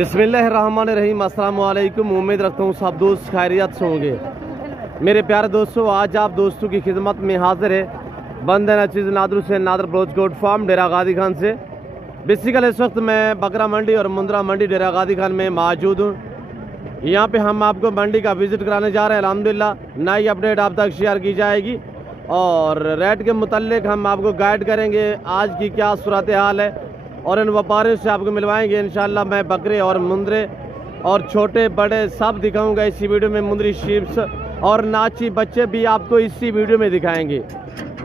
बिस्मिल्लाहिर्रहमानिर्रहीम। अस्सलाम वालेकुम। उम्मीद रखता हूँ सब दोस्त खैरियत से होंगे। मेरे प्यारे दोस्तों, आज आप दोस्तों की खिदमत में हाजिर है बंद नचीज़ नादर हुसैन नादर ब्रोच गोट फार्म डेरा गादी खान से। बेसिकल इस वक्त मैं बकरा मंडी और मुंद्रा मंडी डेरा गादी खान में मौजूद हूँ। यहाँ पे हम आपको मंडी का विज़िट कराने जा रहे हैं। अल्हम्दुलिल्लाह नई अपडेट आप तक शेयर की जाएगी और रेट के मुतालिक हम आपको गाइड करेंगे आज की क्या सूरत हाल है और इन व्यापारियों से आपको मिलवाएंगे इंशाल्लाह। मैं बकरे और मुंद्रे और छोटे बड़े सब दिखाऊंगा इसी वीडियो में। मुंद्री शीप्स और नाची बच्चे भी आपको इसी वीडियो में दिखाएंगे।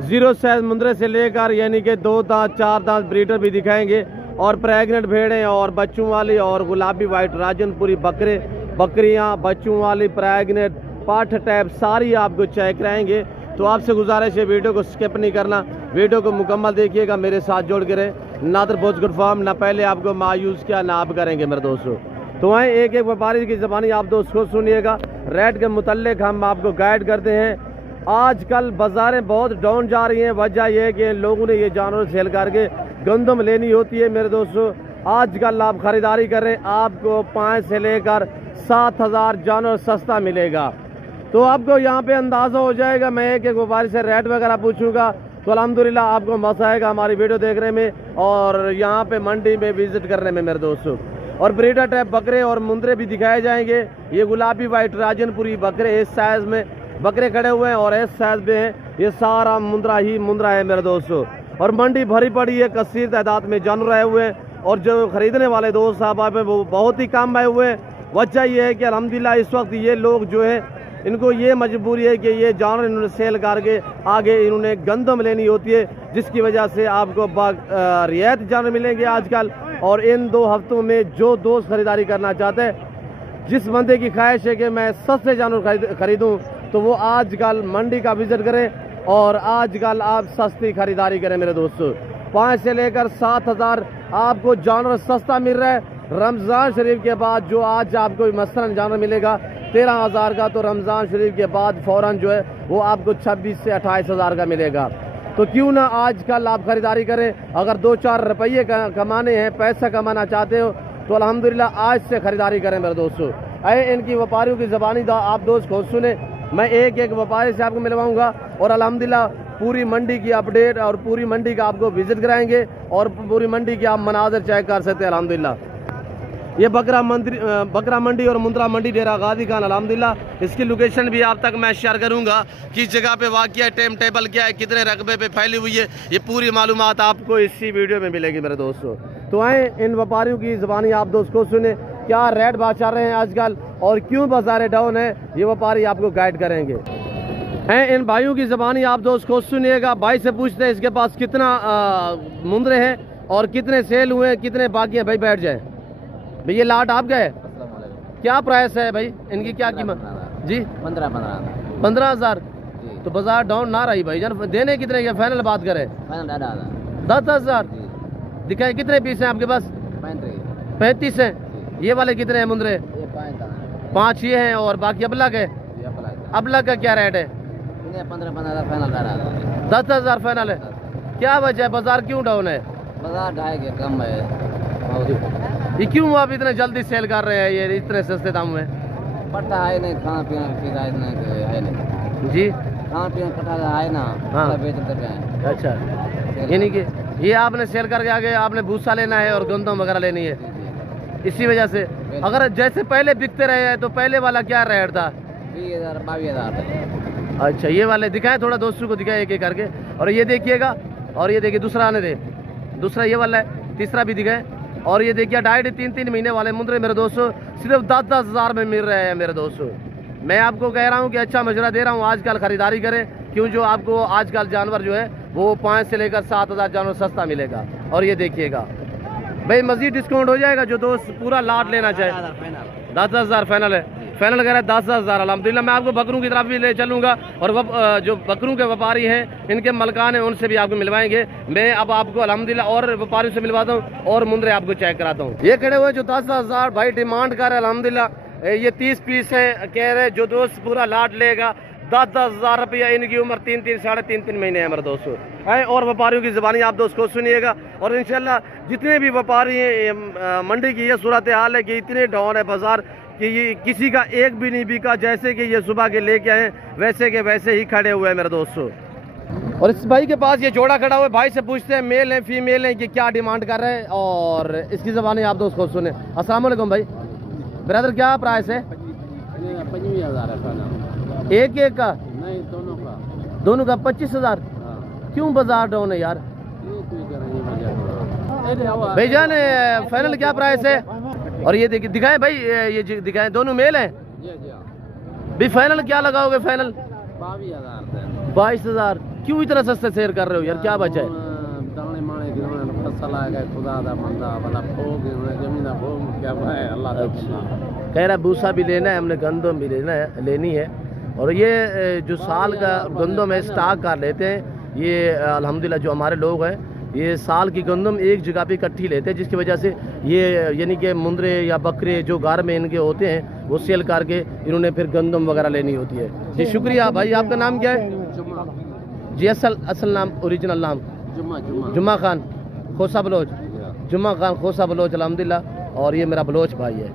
जीरो साइज मुंद्रे से लेकर यानी कि 2 दांत 4 दांत ब्रीडर भी दिखाएंगे और प्रेग्नेंट भेड़ें और बच्चों वाली और गुलाबी वाइट राजनपुरी बकरे बकरियां बच्चों वाली प्रेग्नेंट पाठ टाइप सारी आपको चेक कराएंगे। तो आपसे गुजारिश है वीडियो को स्किप नहीं करना, वीडियो को मुकम्मल देखिएगा, मेरे साथ जोड़ के रहे। नादर ब्रोच गोट फार्म ना पहले आपको मायूस किया ना आप करेंगे मेरे दोस्तों। तो आए एक एक व्यापारी की ज़बानी आप दोस्त को सुनिएगा। रेट के मुतालिक हम आपको गाइड करते हैं। आजकल बाज़ारें बहुत डाउन जा रही हैं। वजह यह है कि लोगों ने ये जानवर सेल करके गंदम लेनी होती है मेरे दोस्तों। आजकल आप ख़रीदारी करें, आपको 5 से लेकर 7,000 जानवर सस्ता मिलेगा। तो आपको यहाँ पे अंदाज़ा हो जाएगा। मैं एक एक व्यापारी से रेट वगैरह पूछूंगा तो अल्हम्दुलिल्लाह आपको मज़ा आएगा हमारी वीडियो देखने में और यहाँ पे मंडी में विज़िट करने में मेरे दोस्तों। और ब्रीडर टाइप बकरे और मुंद्रे भी दिखाए जाएंगे। ये गुलाबी वाइट राजनपुरी बकरे इस साइज़ में बकरे खड़े हुए हैं और इस साइज़ में हैं। ये सारा मुंद्रा ही मुंद्रा है मेरे दोस्तों। और मंडी भरी पड़ी है, कसीर तादाद में जानवर आए हुए हैं और जो खरीदने वाले दोस्त साहब आए वो बहुत ही कम आए हुए हैं। वजह यह है कि अल्हम्दुलिल्लाह इस वक्त ये लोग जो है इनको ये मजबूरी है कि ये जानवर इन्होंने सेल करके आगे इन्होंने गंदम लेनी होती है, जिसकी वजह से आपको रियायत जानवर मिलेंगे आजकल। और इन 2 हफ्तों में जो दोस्त खरीदारी करना चाहते हैं, जिस बंदे की ख्वाहिश है कि मैं सस्ते जानवर खरीदूं, तो वो आजकल मंडी का विजिट करें और आजकल आप सस्ती खरीदारी करें मेरे दोस्तों। 5 से लेकर 7,000 आपको जानवर सस्ता मिल रहा है। रमज़ान शरीफ के बाद जो आज आपको मसलन जानवर मिलेगा 13,000 का, तो रमज़ान शरीफ के बाद फ़ौरन जो है वो आपको 26 से 28,000 का मिलेगा। तो क्यों ना आजकल आप ख़रीदारी करें। अगर 2-4 रुपये कमाने हैं, पैसा कमाना चाहते हो, तो अल्हम्दुलिल्लाह आज से ख़रीदारी करें मेरे दोस्तों। आए इनकी व्यापारियों की ज़बानी आप दोस्त खुद सुने। मैं एक एक व्यापारी से आपको मिलवाऊँगा और अल्हम्दुलिल्लाह पूरी मंडी की अपडेट और पूरी मंडी का आपको विज़िट कराएँगे और पूरी मंडी के आप मनाज़र चेक कर सकते हैं अल्हम्दुलिल्लाह। ये बकरा मंडी और मुंद्रा मंडी डेरा गादी खान अल्हम्दुलिल्लाह। इसकी लोकेशन भी आप तक मैं शेयर करूंगा, किस जगह पे वाक़ है, टाइम टेबल क्या है, कितने रकबे पे फैली हुई है, ये पूरी मालूमात आपको इसी वीडियो में मिलेगी मेरे दोस्तों। तो आए इन व्यापारियों की ज़बानी आप दोस्त को सुने, क्या रेट बात चल रहे हैं आजकल और क्यों बाजार डाउन है, ये व्यापारी आपको गाइड करेंगे। इन भाइयों की ज़बानी आप दोस्त को सुनिएगा। भाई से पूछते हैं इसके पास कितना मुंद्रे हैं और कितने सेल हुए हैं, कितने बाकी हैं। भाई बैठ जाए। भैया लाट आप गए, क्या प्राइस है भाई इनकी, क्या कीमत जी? 15,000। तो बाजार डाउन ना रही भाई जान। देने कितने के फाइनल बात करें? 10,000 दिखाए। कितने पीस हैं आपके पास? 35 हैं। ये वाले कितने हैं मुंद्रे? 5 ये हैं और बाकी अबलग है। अबलग का क्या रेट है? 10,000 फाइनल है। क्या वजह है, बाजार क्यों डाउन है? बाजार ढाई के कम है। ये क्यों आप इतने जल्दी सेल कर रहे हैं ये इतने सस्ते दाम में? पट्टा है नहीं, खाना पीना है नहीं जी, खाना पीना पट्टा है ना। हाँ। अच्छा, यानी कि ये आपने सेल करके आगे आपने भूसा लेना है और गंदम वगैरह लेनी है, इसी वजह से। अगर जैसे पहले बिकते रहे हैं तो पहले वाला क्या रेट था? 20,000 22,000। अच्छा, ये वाले दिखाए, थोड़ा दोस्तों को दिखाए एक एक करके। और ये देखिएगा, और ये देखिए दूसरा आने दे, दूसरा ये वाला है, तीसरा भी दिखाए। और ये देखिए 2.5-3 महीने वाले मुंद्रे मेरे दोस्तों सिर्फ 10,000 में मिल रहे हैं मेरे दोस्तों। मैं आपको कह रहा हूँ कि अच्छा मशवरा दे रहा हूँ, आजकल खरीदारी करें, क्यों जो आपको आजकल जानवर जो है वो 5 से लेकर 7,000 जानवर सस्ता मिलेगा। और ये देखिएगा भाई मजीद डिस्काउंट हो जाएगा जो दोस्त पूरा लाट लेना चाहे। 10,000 फाइनल है। फाइनल कह रहा है 10,000 अल्हम्दुलिल्लाह। मैं आपको बकरों की तरफ भी ले चलूँगा और जो बकरों के व्यापारी हैं, इनके मलकान हैं, उनसे भी आपको मिलवाएंगे। मैं अब आपको अल्हम्दुलिल्लाह और व्यापारियों से मिलवाता हूँ और मुंद्रे आपको चेक कराता हूँ। ये खड़े हुए जो 10,000 भाई डिमांड कर रहे हैं अल्हम्दुलिल्लाह। ये 30 पीस हैं, कह रहे जो दोस्त पूरा लाट लेगा 10-10 हज़ार रुपया। इनकी उम्र 3-3 साढ़े 3-3 महीने है मेरे दोस्तों है। और व्यापारियों की ज़बानी आप दोस्तों सुनिएगा। और इंशाल्लाह जितने भी व्यापारी हैं, मंडी की ये सूरत हाल है कि इतने डाउन है बाजार कि ये किसी का एक भी नहीं बिका। जैसे कि ये सुबह के लेके आए वैसे के वैसे ही खड़े हुए हैं मेरे दोस्तों। और इस भाई के पास ये जोड़ा खड़ा हुआ है। भाई से पूछते हैं मेल है फीमेल है कि क्या डिमांड कर रहे हैं और इसकी ज़बानी आप दोस्त को सुने। अस्सलाम वालेकुम भाई। ब्रदर क्या प्राइस है? 25,000 है। एक एक का नहीं, दोनों का 25,000। क्यों बाजार डाउन है यार? भाईजान फाइनल क्या प्राइस है? और ये देखिए दिखाएं भाई, ये दिखाएं, दोनों मेल हैं भाई। फाइनल क्या लगाओगे? फाइनल 22,000। क्यों इतना सस्ते शेयर कर रहे हो यार? क्या बचा है? दाने माने फसल आ गए, खुदा दा बंदा वाला भोग जमीन भोग क्या है अल्लाह दा बंदा। कह रहा भूसा भी लेना है, हमने गंदम भी लेनी है। और ये जो साल का गंदम है स्टॉक कर लेते हैं। ये अल्हम्दुलिल्लाह जो हमारे लोग हैं ये साल की गंदम एक जगह पे इकट्ठी लेते हैं, जिसकी वजह से ये यानी कि मुंदरे या बकरे जो घर में इनके होते हैं वो सेल करके इन्होंने फिर गंदम वगैरह लेनी होती है। जी शुक्रिया भाई। आपका नाम क्या है? जी असल नाम ओरिजिनल नाम? जुम्मा खान खोसा बलोच। जुम्मा खान खोसा बलोच अल्हम्दुलिल्लाह। और ये मेरा बलोच भाई है।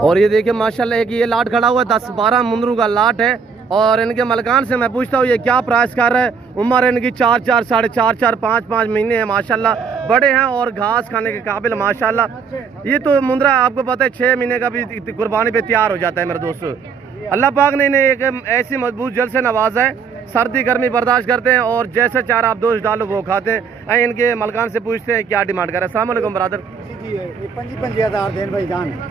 और ये देखिए माशाल्लाह है कि ये लाट खड़ा हुआ है, 10-12 मुंदरों का लाट है। और इनके मलकान से मैं पूछता हूँ ये क्या प्राइस कर रहा है। उम्र इनकी 4-4 साढ़े 4-4 5-5 महीने है माशाल्लाह। बड़े हैं और घास खाने के काबिल माशाल्लाह। ये तो मुंदरा आपको पता है 6 महीने का भी कुर्बानी पे तैयार हो जाता है मेरे दोस्तों। अल्लाह पाक ने इन्हें एक ऐसी मजबूत जल से नवाजा है, सर्दी गर्मी बर्दाश्त करते हैं और जैसे चार आप दोस्त डालो वो खाते हैं। इनके मलकान से पूछते हैं क्या डिमांड कर रहे हैं। अस्सलाम वालेकुम ब्रदर।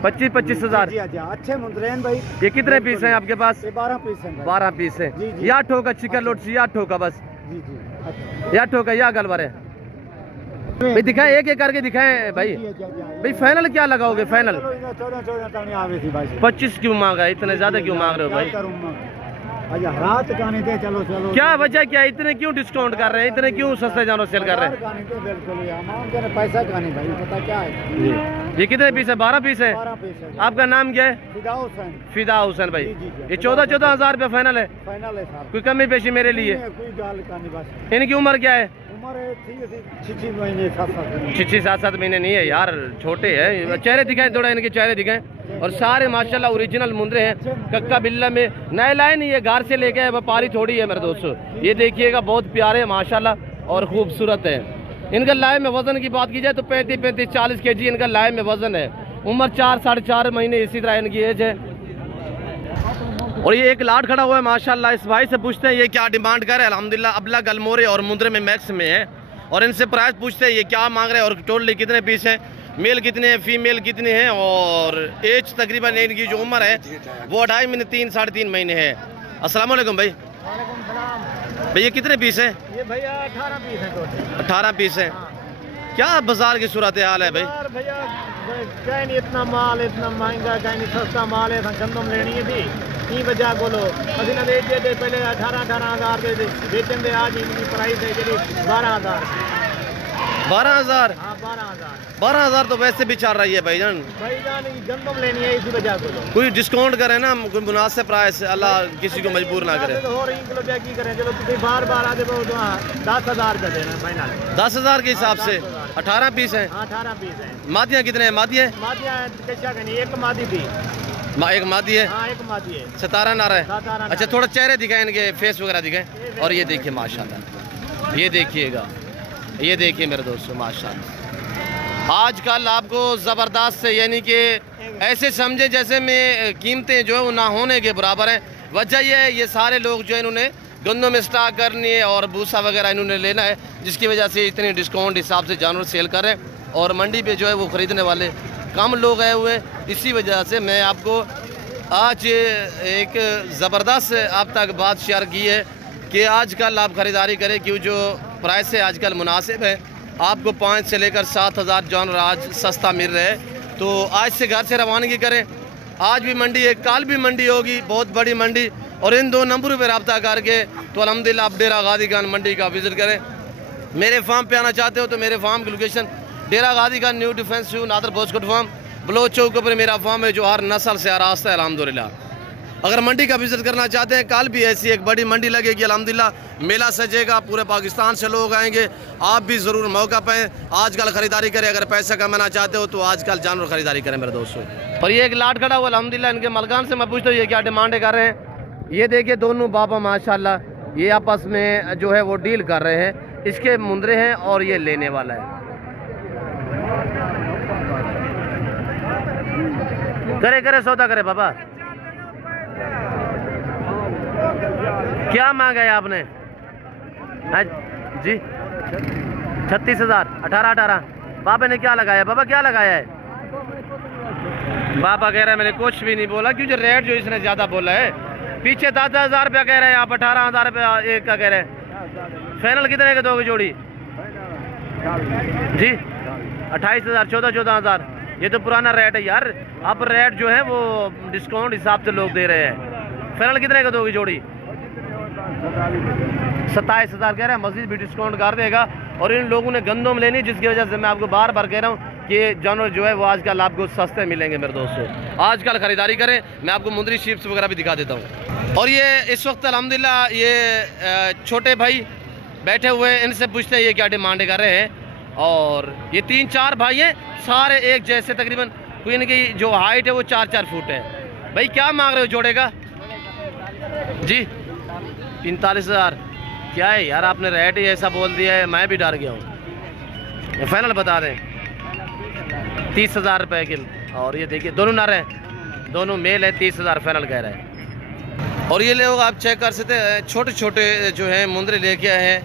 25,000 अच्छे मुंदरेन भाई। ये कितने पीस हैं आपके पास? 12 पीस हैं। 12 पीस है। या ठोका चिकन लोट या ठोका बस या ठोका या गलवर है भाई। दिखाएं एक एक करके दिखाएं भाई। भाई फाइनल क्या लगाओगे? फाइनल 25 क्यों मांग रहा है? इतने ज्यादा क्यों मांग रहे हो भाई? रात दे चलो क्या वजह क्या? इतने क्यों डिस्काउंट कर रहे हैं? इतने क्यों सस्ते जानवर सेल कर रहे हैं? बिल्कुल पैसा भाई पता क्या है। ये कितने पीस है? 12 पीस है। आपका नाम क्या है? फिदा हुसैन भाई। ये 14-14 हज़ार रुपया फाइनल है। कोई कमी पेशी मेरे लिए? इनकी उम्र क्या है? 6-7 महीने नहीं है यार, छोटे हैं। चेहरे दिखाएं थोड़ा, इनके चेहरे दिखाएं। और सारे माशाल्लाह ओरिजिनल मुंदरे हैं, कक्का बिल्ला में नए लाए नहीं है, घर से लेके व्यापारी थोड़ी है मेरे दोस्तों। ये देखिएगा बहुत प्यारे माशाल्लाह और खूबसूरत है। इनका लाए में वजन की बात की जाए तो 35-40 kg इनका लाए में वजन है। उम्र 4-4.5 महीने इसी तरह इनकी एज है। और ये एक लाट खड़ा हुआ है माशाल्लाह। इस भाई से पूछते हैं ये क्या डिमांड कर रहे हैं। अल्हम्दुलिल्लाह अबला गलमोरे और मुंदरे में मैक्स में है। और इनसे प्राइस पूछते हैं ये क्या मांग रहे हैं और टोटली कितने पीस हैं, मेल कितने हैं, फीमेल कितने हैं। और एज तकरीबन इनकी जो उम्र है वो 2.5 महीने 3-3.5 महीने है। अस्सलाम वालेकुम भाई। भैया कितने पीस हैं? ये भैया 18 पीस है। 18 पीस है। क्या बाजार की सूरत हाल है भाई? भैया कहीं नहीं इतना माल, इतना महंगा, कहीं नहीं सस्ता माल है। गंदम लेनी है थी की वजह बोलो अभी ना बेच दे। पहले 18-18 हज़ार दे बेचन दे। आज इनकी प्राइस है जी 12,000। 12,000? हाँ 12,000। 12,000 तो वैसे भी चल रही है भाईजान। भाईजान गंदम लेनी है इसी वजह को। कोई डिस्काउंट करे ना, कोई मुनासिब प्राइस, अल्लाह किसी को मजबूर ना करे। हो रही किलो क्या की करें। चलो तुम बार-बार आते 10,000 का देना फाइनल। 10,000 के हिसाब से 18 पीस है। 18 पीस है। मादियाँ कितने हैं? मादियाँ एक मादी थी। एक मादी है। हाँ, एक मादी है। सतारा नारा है। अच्छा थोड़ा चेहरे दिखाएं, इनके फेस वगैरह दिखाएं। और ये देखिए माशाल्लाह, ये देखिएगा, ये देखिए मेरे दोस्तों माशाल्लाह। आजकल आपको ज़बरदस्त यानी कि ऐसे समझे जैसे में कीमतें जो है वो ना होने के बराबर हैं। वजह यह है ये सारे लोग जो है इन्होंने गंदों में स्टॉक करनी है और भूसा वगैरह इन्होंने लेना है, जिसकी वजह से इतनी डिस्काउंट हिसाब से जानवर सेल कर रहे हैं। और मंडी पे जो है वो ख़रीदने वाले कम लोग आए हुए। इसी वजह से मैं आपको आज एक ज़बरदस्त आप तक बात शेयर की है कि आजकल आप ख़रीदारी करें, क्यों जो प्राइस है आजकल मुनासिब है। आपको 5 से लेकर 7,000 जानवर आज सस्ता मिल रहे हैं। तो आज से घर से रवानगी करें। आज भी मंडी है, कल भी मंडी होगी, बहुत बड़ी मंडी। और इन 2 नंबरों पर रब्ता करके तो अल्हम्दुलिल्लाह आप डेरा गादी खान मंडी का विज़िट करें। मेरे फार्म पे आना चाहते हो तो मेरे फार्म की लोकेशन डेरा गादी खान न्यू डिफेंस नादर बोस्कोट फार्म, बलोच चौक पर मेरा फार्म है जो हर नस्ल से आरास्ता है अल्हम्दुलिल्लाह। अगर मंडी का विजिट करना चाहते हैं, कल भी ऐसी एक बड़ी मंडी लगेगी अल्हम्दुलिल्लाह, मेला सजेगा, पूरे पाकिस्तान से लोग आएंगे। आप भी ज़रूर मौका पाएँ, आजकल ख़रीदारी करें। अगर पैसा कमाना चाहते हो तो आजकल जानवर ख़रीदारी करें मेरे दोस्तों। और ये एक लाट खड़ा हुआ अल्हम्दुलिल्लाह, इनके मलकान से मैं पूछता हूँ ये क्या डिमांड कर रहे हैं। ये देखिए दोनों बाबा माशाल्लाह ये आपस में जो है वो डील कर रहे हैं। इसके मुंदरे हैं और ये लेने वाला है। करे करे सौदा करे बाबा। क्या मांगा है आपने? जी 36,000 18 बाबा ने क्या लगाया? बाबा क्या लगाया है? बाबा कह रहा है मैंने कुछ भी नहीं बोला, क्योंकि रेट जो इसने ज्यादा बोला है। पीछे 10,000 रुपया कह रहे हैं, आप 18,000 रुपया एक का कह रहे हैं। फाइनल कितने के दोगे जोड़ी? जी 28,000 14,000। ये तो पुराना रेट है यार, अब रेट जो है वो डिस्काउंट हिसाब से लोग दे रहे हैं। फाइनल कितने का दोगे जोड़ी? 27,000 कह रहे हैं। मजीद भी डिस्काउंट कर देगा। और इन लोगों ने गंदम लेनी, जिसकी वजह से मैं आपको बार बार कह रहा हूँ कि जानवर जो है वो आजकल आपको सस्ते मिलेंगे मेरे दोस्तों। आजकल खरीदारी करें। मैं आपको मुंदरी शीप्स वगैरह भी दिखा देता हूँ। और ये इस वक्त अल्हम्दुलिल्लाह ये छोटे भाई बैठे हुए हैं, इनसे पूछते हैं ये क्या डिमांड कर रहे हैं। और ये 3-4 भाई हैं, सारे एक जैसे, तकरीबन कोई इनकी जो हाइट है वो 4-4 फुट है। भाई क्या मांग रहे हो जोड़े का? जी 45,000। क्या है यार, आपने रेट ही ऐसा बोल दिया है, मैं भी डर गया हूँ। फाइनल बता दें 30,000 रुपये किल। और ये देखिए दोनों नर हैं, दोनों मेल है। 30,000 फाइनल कह रहे हैं। और ये लोग आप चेक कर सकते हैं, छोटे छोटे जो हैं मुंदरे लेके आए हैं।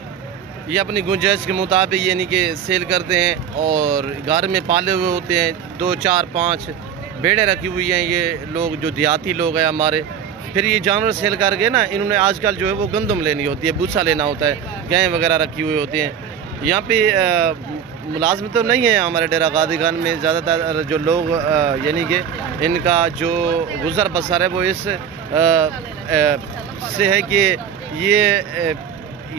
ये अपनी गुंजाइश के मुताबिक यानी कि सेल करते हैं। और घर में पाले हुए होते हैं, 2, 4, 5 भेड़ें रखी हुई हैं ये लोग, जो देहाती लोग हैं हमारे। फिर ये जानवर सेल करके ना इन्होंने आजकल जो है वो गंदम लेनी होती है, भूसा लेना होता है, गायें वगैरह रखी हुई होती हैं। यहाँ पे मुलाजमत तो नहीं है हमारे डेरा गादी खान में। ज़्यादातर जो लोग यानी कि इनका जो गुज़र बसर है वो इस से है कि ये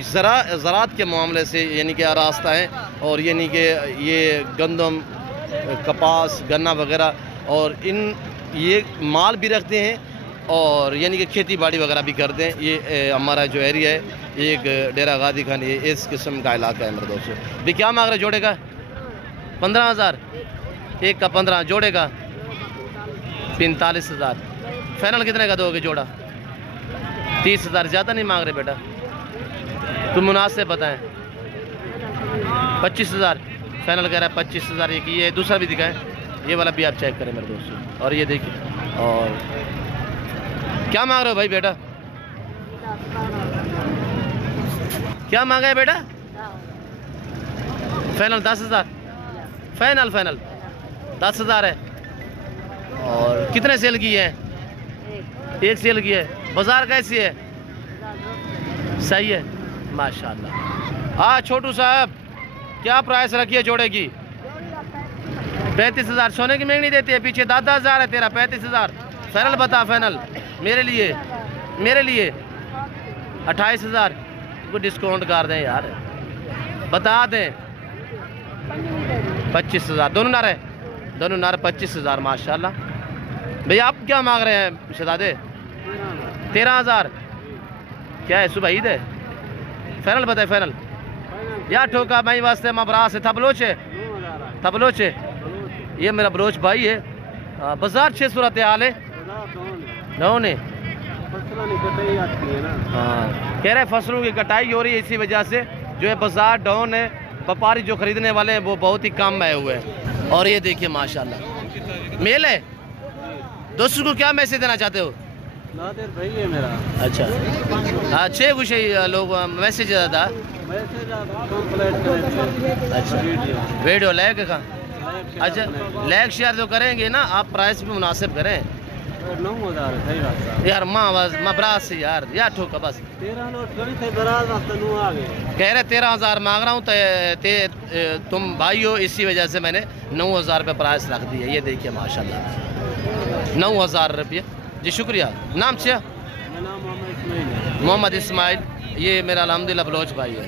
ज़रात के मामले से यानी कि आरास्ता है। और यानी कि ये गंदम, कपास, गन्ना वगैरह और ये माल भी रखते हैं और यानी कि खेती बाड़ी वगैरह भी करते हैं। ये हमारा जो एरिया है, एक डेरा गादी खान, ये इस किस्म का इलाका है मेरे दोस्तों। भी क्या मांग रहे जोड़े का? 15,000 एक का, 15 जोड़े का 45,000। फाइनल कितने का दोगे जोड़ा? 30,000। ज़्यादा नहीं मांग रहे बेटा, तुम मुनासिब बताएं। 25,000 फाइनल कह रहा है। 25,000 एक ये दूसरा भी दिखाएं, ये वाला भी आप चेक करें मेरे दोस्तों। और ये देखिए, और क्या मांग रहे हो भाई बेटा? क्या मांगा है बेटा? फाइनल 10,000। फाइनल 10,000 है। और कितने सेल की है? एक सेल की है। बाजार कैसी है? सही है माशाल्लाह। हाँ छोटू साहब, क्या प्राइस रखी है जोड़े की? 35,000। सोने की महंगी देती है, पीछे 10,000 है तेरा। 35,000 फाइनल बता। फाइनल मेरे लिए 28,000 को डिस्काउंट कर दें यार, बता दें। 25,000 दोनों नर है, दोनों नर 25,000 माशाल्लाह। भैया आप क्या मांग रहे हैं शहजादे? 13,000। क्या है, सुबह ईद है? फाइनल बताए। फाइनल या ठोका भाई वास्ते मबरा से थबलोचे। ये मेरा बलोच भाई है। बाजार 6 सूरत हाल है। ने हाँ कह रहे फसलों की कटाई हो रही है, इसी वजह से जो है बाजार डाउन है। व्यापारी जो खरीदने वाले हैं वो बहुत ही कम आए हुए हैं। और ये देखिए माशाल्लाह मेल है। दोस्तों को क्या मैसेज देना चाहते हो? नादिर भाई है मेरा। अच्छा अच्छे कुछ लोग मैसेज था। अच्छा वीडियो लाइक का। अच्छा लाइक शेयर जो करेंगे ना आप, प्राइस भी मुनासिब करें। 9,000 यार माँ बरात से यार ठोका बस 13 नोट थे बरात आ गए। कह रहे 13,000 मांग रहा हूँ तुम भाई हो, इसी वजह से मैंने 9,000 रुपये प्राइस रख दी है। ये देखिए माशाल्लाह 9,000 रुपये। जी शुक्रिया। नाम से मोहम्मद इस्माइल, ये मेरा अल्हम्दुलिल्लाह बलोच भाई है।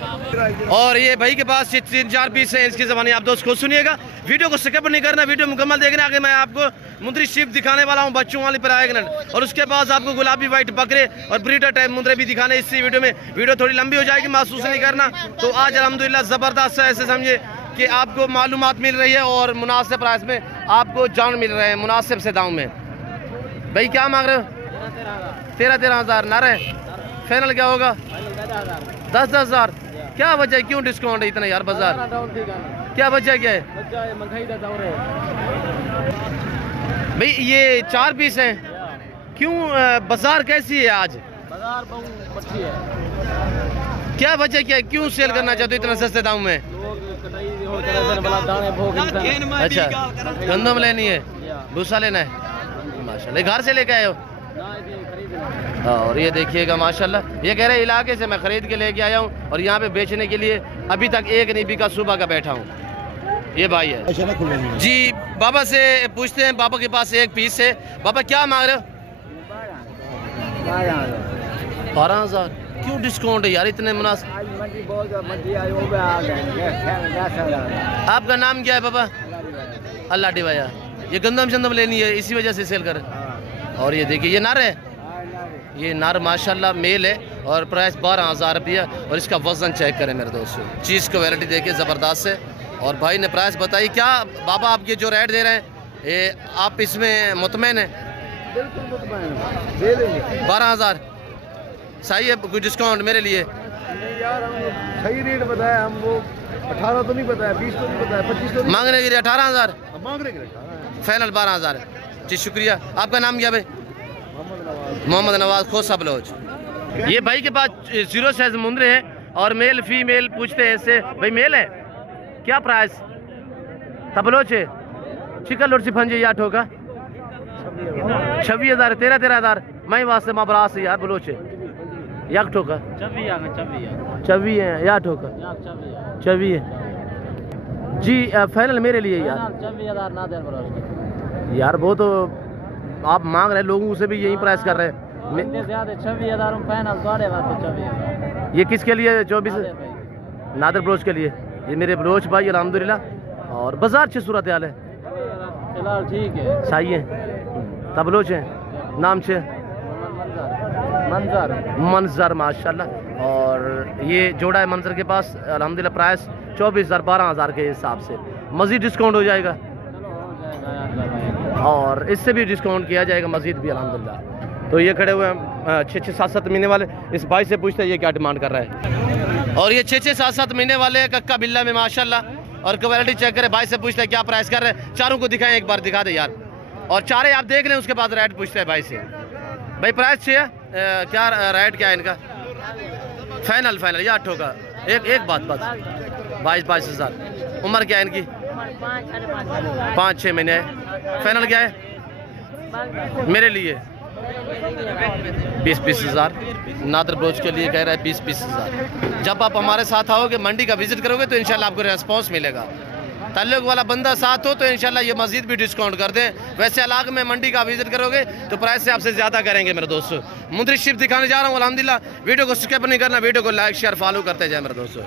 और ये भाई के पास 3-4 पीस हैं इसकी ज़बानी, आप दोस्त को सुनिएगा, वीडियो को स्किप नहीं करना, वीडियो मुकम्मल देखना। आगे मैं आपको मुंदरी शिप दिखाने वाला हूँ बच्चों वाली प्रायगनट, और उसके बाद आपको गुलाबी वाइट बकरे और ब्रीडर टाइप मुंदरे भी दिखाने इसी वीडियो में। वीडियो थोड़ी लंबी हो जाएगी, महसूस नहीं करना। तो आज अल्हम्दुलिल्लाह ज़बरदस्त है, ऐसे समझे कि आपको मालूमात मिल रही है और मुनासिब प्राइस में आपको जान मिल रहे हैं, मुनासिब से दाम में। भाई क्या मांग रहे हो? 13-13 हज़ार नारे, फाइनल क्या होगा? 10-10 हज़ार। क्या वजह है, क्यों डिस्काउंट है इतना यार बाजार? क्या वजह क्या है भाई? ये 4 पीस हैं, क्यों बाजार कैसी है आज? बाजार बहुत अच्छी है। क्या वजह क्या है, क्यों सेल करना चाहते हो इतना सस्ते दाम में? अच्छा, गंदम लेनी है, भूसा लेना है, माशाल्लाह। घर से लेके आए हो? और ये देखिएगा माशाल्लाह, ये कह रहे इलाके से मैं खरीद के लेके आया हूँ और यहाँ पे बेचने के लिए अभी तक एक नहीं बिका, सुबह का बैठा हूँ। ये भाई है जी। बाबा से पूछते हैं, बाबा के पास एक पीस है। बाबा क्या मांग रहे हो? 12,000। क्यों डिस्काउंट है यार इतने मुनासिब? आपका नाम क्या है बाबा? अल्लाह डिवाया। ये गंदम शंदम लेनी है इसी वजह से सेल कर। और ये देखिए ये नर है, ये नर माशाल्लाह मेल है और प्राइस 12,000 रुपया। और इसका वजन चेक करें मेरे दोस्तों, चीज़ क्वालिटी देखिए ज़बरदस्त है। और भाई ने प्राइस बताई। क्या बाबा आपके जो रेट दे रहे हैं ये आप इसमें मुतमैन हैं? बिल्कुल मुतमैन। 12,000 सही है? कोई डिस्काउंट मेरे लिए? यार हम सही रेट बताया, हम वो 18 तो नहीं बताया, 20 तो नहीं बताया, 25 तो नहीं। मांगने के लिए 18,000, मांगने के लिए फाइनल 12,000 जी। शुक्रिया। आपका नाम क्या भाई? मोहम्मद नवाज खोसा बलोच। ये भाई के पास 0 साइज मुंदरे हैं और मेल फीमेल पूछते हैं इससे। भाई मेल है, क्या प्राइस? तबलोच है, चिकन लोट सिफंजे या ठोका 26,000, 13-13 हज़ार। मैं वास्ते माबरास है यार बलोच है, या ठोका 24 है या ठोका 24 है जी। फाइनल मेरे लिए यार 24,000 ना दे यार, वो तो आप मांग रहे लोगों से भी यही प्राइस कर रहे हैं। 26,000 फाइनल तोड़े बात 24,000। ये किसके लिए? 24 नादर बलोच के लिए। ये मेरे बलोच भाई अल्हम्दुलिल्लाह। और बाजार अच्छी सूरत हाल है फिलहाल, ठीक है, सही है। तब बलोच है, नाम से मंजर माशाल्लाह। और ये जोड़ा है मंजर के पास अल्हम्दुलिल्लाह। प्राइस 24,000, 12,000 के हिसाब से। मज़ीद डिस्काउंट हो जाएगा और इससे भी डिस्काउंट किया जाएगा मज़ीद भी अल्हम्दुलिल्लाह। तो ये खड़े हुए हैं 6-6, 7-7 महीने वाले। इस भाई से पूछते हैं ये क्या डिमांड कर रहा है। और ये 6-6, 7-7 महीने वाले कक्का बिल्ला में माशाल्लाह। और क्वालिटी चेक करें, भाई से पूछते हैं क्या प्राइस कर रहे हैं। चारों को दिखाएं, एक बार दिखा दे यार। और चारे आप देख लें, उसके बाद रेट पूछते हैं भाई से। भाई प्राइस चाहिए क्या, रेट क्या है इनका? फाइनल या ठोका एक बात बस 22 हज़ार। उम्र क्या है इनकी? 5-6 महीने है। फाइनल क्या है मेरे लिए? 20-20 हज़ार। नादर बलोच के लिए कह रहा है 20-20 हज़ार। जब आप हमारे साथ आओगे, मंडी का विजिट करोगे तो इंशाल्लाह आपको रेस्पॉन्स मिलेगा। ताल्लुक वाला बंदा साथ हो तो इंशाल्लाह ये मज़ीद भी डिस्काउंट कर दें। वैसे इलाके में मंडी का विजिट करोगे तो प्राइस से आपसे ज़्यादा करेंगे मेरे दोस्तों। मुंदरी शिप दिखाने जा रहा हूँ अल्हम्दुलिल्लाह। वीडियो को स्किप नहीं करना, वीडियो को लाइक शेयर फॉलो करते जाए मेरे दोस्तों।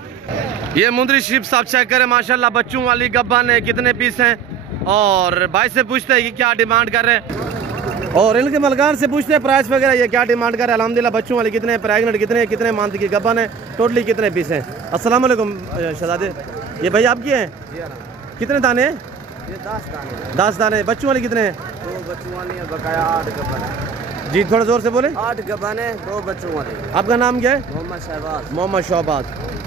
ये मुंदरी शिप आप चेक करें माशाल्लाह, बच्चों वाली गब्बन है। कितने पीस हैं? और भाई से पूछते हैं कि क्या डिमांड कर रहे हैं और इनके मलकान से पूछते हैं प्राइस वगैरह, ये क्या डिमांड कर रहे हैं। अल्हम्दुलिल्लाह बच्चों वाली कितने, प्रेगनेंट कितने मंथ की गब्बन है, टोटली कितने पीस हैं। अस्सलाम वालेकुम शहजादे, ये भाई आपकी हैं? कितने दाने? ये 10 दाने। बच्चों वाली कितने हैं? 2 बच्चों वाली है, बकाया 8 गब्बन है जी। थोड़ा जोर से बोले। 8 गब्बन है, 2 बच्चों वाली। आपका नाम क्या है? मोहम्मद शहबाज।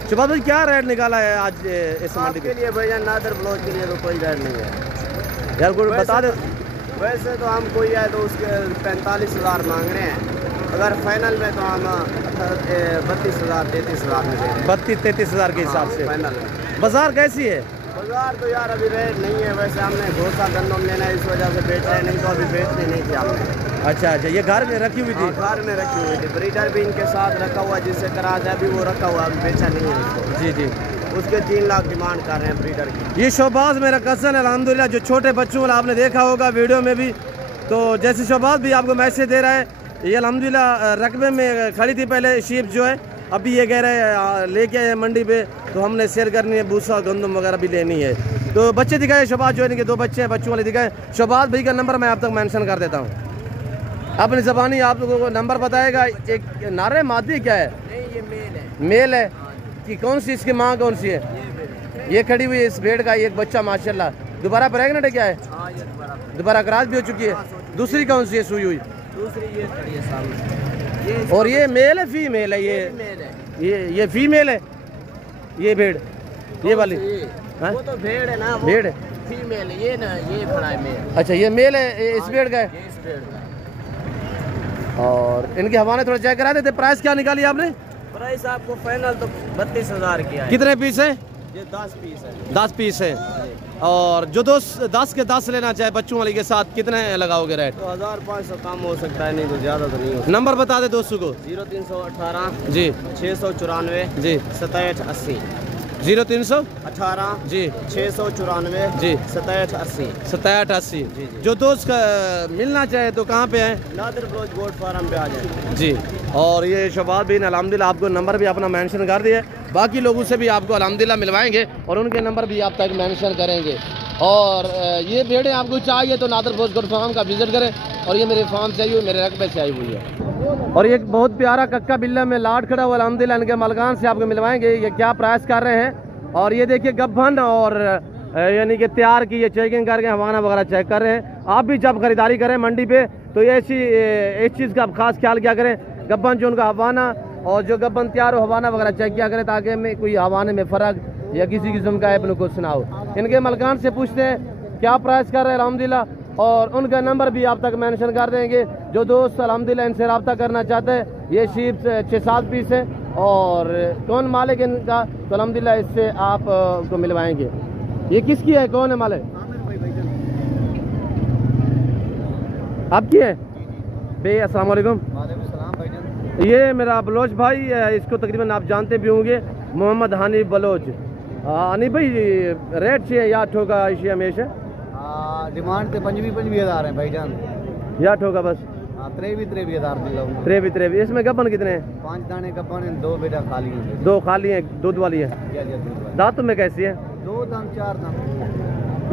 शहबाज भाई क्या रेट निकाला है आज इस मंडी के लिए? भैया नादर ब्लॉक के लिए तो कोई रेट नहीं है यार, कोई बता दे। वैसे तो हम कोई है तो उसके 45,000 मांग रहे हैं। अगर फाइनल में तो हम 32,000, 33,000 में दे रहे हैं। 32-33 हज़ार के हिसाब से फाइनल। बाजार कैसी है? बाजार तो यार अभी रेट नहीं है। वैसे हमने भरोसा गंदम लेना है, इस वजह से बेच रहे, नहीं तो अभी बेचने नहीं थी हमने। अच्छा, ये घर में रखी हुई थी? घर में रखी हुई थी। ब्रीडर भी इनके साथ रखा हुआ, जिससे करा जाए अभी वो रखा हुआ, अभी बेचा नहीं है इसको। जी। उसके 3 लाख डिमांड कर रहे हैं ब्रीडर की। ये शहबाज मेरा कज़न है अल्हम्दुलिल्लाह, जो छोटे बच्चों वाला आपने देखा होगा वीडियो में भी। तो जैसे शहबाज भी आपको मैसेज दे रहा है, ये अल्हम्दुलिल्लाह रकबे में खड़ी थी पहले शीप जो है, अभी ये कह रहे हैं लेके आए मंडी पे तो हमने सेल करनी है, भूसा गंदम वगैरह भी लेनी है। तो बच्चे दिखाए शबाज जो है, इनके 2 बच्चे हैं, बच्चों वाले दिखाए। शबाज भाई का नंबर मैं आप तक मेंशन कर देता हूँ, अपनी ज़बानी आप लोगों को नंबर बताएगा। एक नारे मादी क्या है? ये मेल है। मेल है कि कौन सी इसकी माँ कौन सी है? ये खड़ी हुई है इस भेड़ का एक बच्चा माशाल्लाह। दोबारा प्रेगनेंट है क्या है? दोबारा क्रॉस भी हो चुकी है। दूसरी कौन सी है सुई हुई? दूसरी ये खड़ी है सामने। और ये मेल है फीमेल है? ये फीमेल है ये भेड़, ये वाली? वो तो भेड़ है ना, भेड़ है फीमेल है। ये ना ये खड़ा है मेल। अच्छा ये मेल है, इस भेड़ का है। ये इस भेड़ का है। और इनके हवाले थोड़ा चेक करा देते। प्राइस क्या निकाली आपने? प्राइस आपको फाइनल तो 32,000 किया है। कितने पीस है? ये 10 पीस है। 10 पीस है। और जो 10 के 10 लेना चाहे बच्चों वाली के साथ कितने लगाओगे रेट? तो 1500 कम हो सकता है, नहीं तो ज़्यादा तो नहीं हो सकता। नंबर बता दे दोस्तों को। 0318 जी 694 जी 6780 0318 जी 694 जी 6780 6780। जी। जो दोस्त का मिलना चाहे तो कहाँ पे है? नादिर ब्रोच गोट फार्म पे आ जाए जी। और ये शबाब बिन अल्हम्दुलिल्लाह आपको नंबर भी अपना मेंशन कर दिया है। बाकी लोगों से भी आपको अल्हम्दुलिल्लाह मिलवाएंगे और उनके नंबर भी आप तक मेंशन करेंगे। और ये भेड़ें आपको चाहिए तो नादिर ब्रोच गोट फार्म का विजिट करें। और ये मेरे फार्म से आई हुई, मेरे रकबे से आई हुई है। और एक बहुत प्यारा कक्का बिल्ला में लाट खड़ा हुआ अल्हम्दुलिल्लाह इनके मलकान से आपको मिलवाएंगे। ये क्या प्राइस कर रहे हैं? और ये देखिए गब्बन और यानी कि तैयार की ये चेकिंग करके हवाना वगैरह चेक कर रहे हैं। आप भी जब खरीदारी करें मंडी पे तो ये इस चीज़ का आप खास ख्याल क्या करें, गब्बन जो उनका हवाना और जो गब्बन तैयार हो हवाना वगैरह चेक किया करें, ताकि हमें कोई हवाने में फ़र्क या किसी किस्म का अपने को सुनाओ। इनके मलकान से पूछते हैं क्या प्राइस कर रहे हैं अल्हम्दुलिल्लाह, और उनका नंबर भी आप तक मेंशन कर देंगे। जो दोस्त अल्हम्दुलिल्लाह इनसे रब्ता करना चाहते हैं, ये शीप 6-7 पीस है और कौन मालिक इनका तो अल्हम्दुलिल्लाह इससे आप को मिलवाएंगे। ये किसकी है, कौन है मालिक? आपकी है भाई? अस्सलाम वालेकुम। ये मेरा बलोच भाई है, इसको तकरीबन आप जानते भी होंगे, मोहम्मद हनीफ बलोच। हनीफ भाई रेट से या ठोका इसी हमेशा डिमांड से 25,000 है भाईजान। या ठोका बस 23,000 दिला। 23 इसमें गब्बन कितने हैं? 5 दाने गब्बन हैं, 2 बेटा खाली हैं। 2 खाली हैं, दूध वाली है। दांतों में कैसी है? 2 दाम 4 दाम,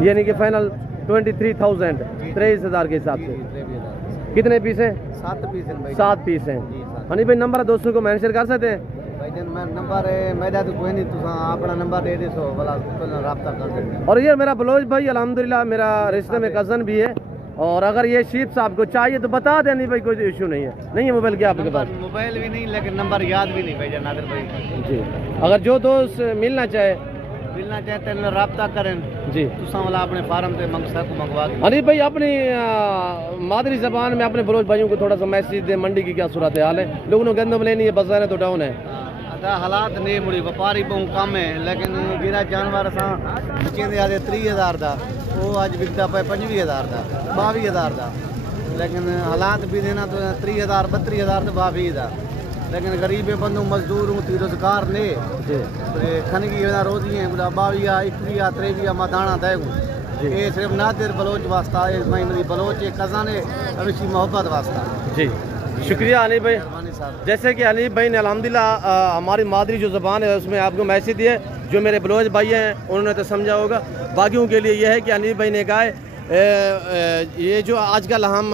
यानी कि फाइनल 23,000 23,000 के हिसाब से। 23,000। कितने पीस हैं? 7 पीस हैं भाई। 7 पीस हैं। हनी भाई नंबर दोस्तों को मेंशन कर सकते हैं? भाईजान मैं नंबर है मेरा तो कोई नहीं, तुम अपना नंबर दे दे सो वाला तो रब्ता कर देंगे। और ये मेरा बलोच भाई अल्हम्दुलिल्लाह मेरा रिश्ते में कज़न भी है। और अगर ये शीप्स आपको चाहिए तो बता दें, नहीं भाई कोई इशू नहीं है। नहीं है मोबाइल क्या आपके पास? मोबाइल भी नहीं, लेकिन नंबर याद भी नहीं भाईजान नादिर भाई जी। अगर जो दोस्त मिलना चाहते हैं रब्ता करें जी, तुसा वाला अपने फार्म से मंगवा के। अरे भाई अपनी मादरी जबान में अपने बलोच भाइयों को थोड़ा सा मैसेज दे, मंडी की क्या सूरत हाल है? लोगों ने गंदम लेनी है, बाजार तो डाउन है। हालात नहीं मुड़ी, व्यापारी बहुत कम है, लेकिन गिरा जानवर असा बेचेंदे आदे 30,000 का, वो अज बिकता पे 25,000 का, 22,000 का। लेकिन हालात भी देना तो 30,000 32,000 तो 22,000। लेकिन गरीब बंदू मजदूर हूँ, रोजगार ने खनगी रोजी है 22 21 23 मैं दाना दे ये सिर्फ नादिर बलोच वास्ता है, मेरी बलोच एक कज़न है, अभी मोहब्बत वास्ता। जी शुक्रिया हनीफ भाई। जैसे कि हनीफ भाई ने अल्हम्दुलिल्लाह हमारी मादरी जो ज़बान है उसमें आपको मैसेज दिए, जो मेरे बलोच भाई हैं उन्होंने तो समझा होगा। बाकियों के लिए यह है कि हनीफ भाई ने कहा है ये जो आजकल हम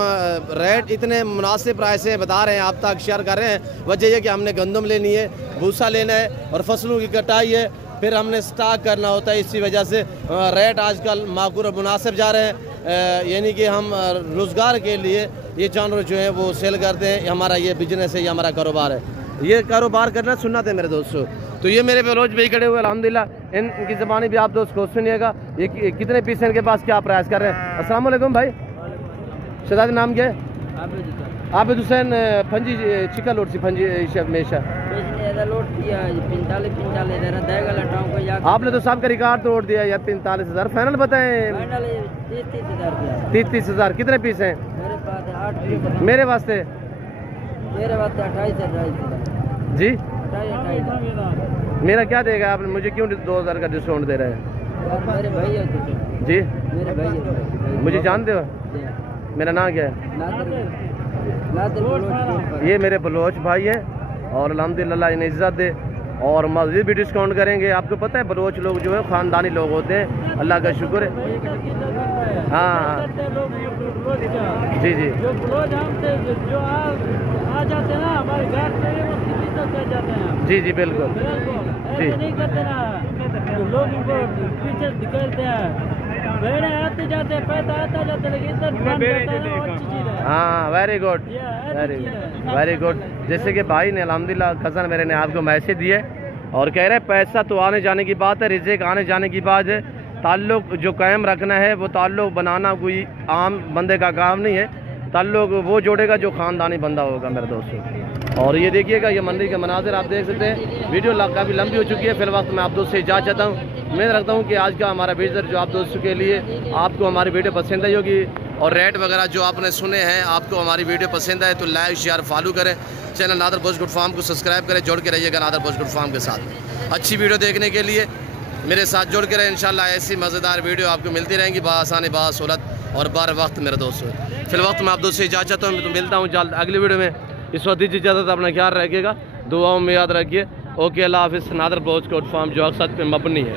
रेट इतने मुनासिब प्राइस से बता रहे हैं, आप तक शेयर कर रहे हैं। वजह यह कि हमने गंदम लेनी है, भूसा लेना है और फसलों की कटाई है, फिर हमने स्टॉक करना होता है। इसी वजह से रेट आजकल माकूल और मुनासिब जा रहे हैं। यानी कि हम रोज़गार के लिए ये जानवर जो है वो सेल करते हैं। हमारा ये बिजनेस है, ये हमारा कारोबार है। ये कारोबार करना सुनना थे मेरे दोस्तों। तो ये मेरे बलोच भाई खड़े हुए अल्हम्दुलिल्लाह, इनकी ज़बानी भी आप दोस्त को सुनिएगा। ये कितने पीस इनके पास क्या प्राइस कर रहे हैं? अस्सलाम वालेकुम भाई। शहजाद नाम क्या है? आबिद हुसैन। फंजी चिका लोट सी फंजी हमेशा आपने तो सबका रिकॉर्ड तोड़ दिया यार। 45,000 फाइनल बताएं। 30,000 कितने पीस हैं? मेरे वास्ते 28 जी। मेरा क्या देगा आपने? मुझे क्यों 2,000 का डिस्काउंट दे रहे हैं जी? मुझे जानते हो? मेरा नाम क्या है? ये मेरे बलोच भाई है और अल्हम्दुलिल्लाह इन्हें इज्जत दे और मज़ीद भी डिस्काउंट करेंगे। आपको पता है बलोच लोग जो है ख़ानदानी लोग होते हैं, अल्लाह का शुक्र है। हाँ जी जी जो बलोच हमसे जो आ जाते हैं ना हमारे घर से, वो किसी तक कर जाते हैं। जी जी बिल्कुल ऐसे नहीं करते ना, तो लोगों को पीछे निकलते हैं, भेड़े आते जाते हैं, पैसा आता जाता है, लेकिन इधर बंद करता है ना, वो अच्छी चीज़ है। हाँ वेरी गुड वेरी गुड। जैसे कि भाई ने अल्हम्दुलिल्लाह कज़न मेरे ने आपको मैसेज दिए और कह रहे हैं पैसा तो आने जाने की बात है, रिज़्क़ आने जाने की बात है, ताल्लुक़ जो कायम रखना है वो ताल्लुक़ बनाना कोई आम बंदे का काम नहीं है। ताल्लुक़ वो जोड़ेगा जो ख़ानदानी बंदा होगा मेरे दोस्तों। और ये देखिएगा ये मंडी के मनाजिर आप देख सकते हैं। वीडियो काफ़ी लंबी हो चुकी है, फिर वक्त मैं आप दोस्त से इजाज़त चाहता हूँ। उम्मीद रखता हूँ कि आज का हमारा विज़िट जो आप दोस्तों के लिए आपको हमारी वीडियो पसंद आई होगी और रेट वगैरह जो आपने सुने हैं आपको हमारी वीडियो पसंद आए तो लाइक शेयर फॉलो करें, चैनल नादर पोस्ट गुड फार्म को सब्सक्राइब करें, जोड़ के रहिएगा नादर पोस्ट गुड फार्म के साथ। अच्छी वीडियो देखने के लिए मेरे साथ जुड़ के रहें, इंशाल्लाह ऐसी मज़ेदार वीडियो आपको मिलती रहेंगी बासानी बासहूलत और बार वक्त मेरे दोस्तों। फिर वक्त मैं आप दोस्त से इजाज़त चाहता हूँ, तो मिलता हूँ जल्द अगली वीडियो में। इस वक्त दीजिए इजाज़त, अपना ख्याल रखिएगा, दुआओं में याद रखिए। ओके अल्लाह हाफ़िज़। नादर पोस्ट गुड फार्म जो अक्सर पे मबनी है।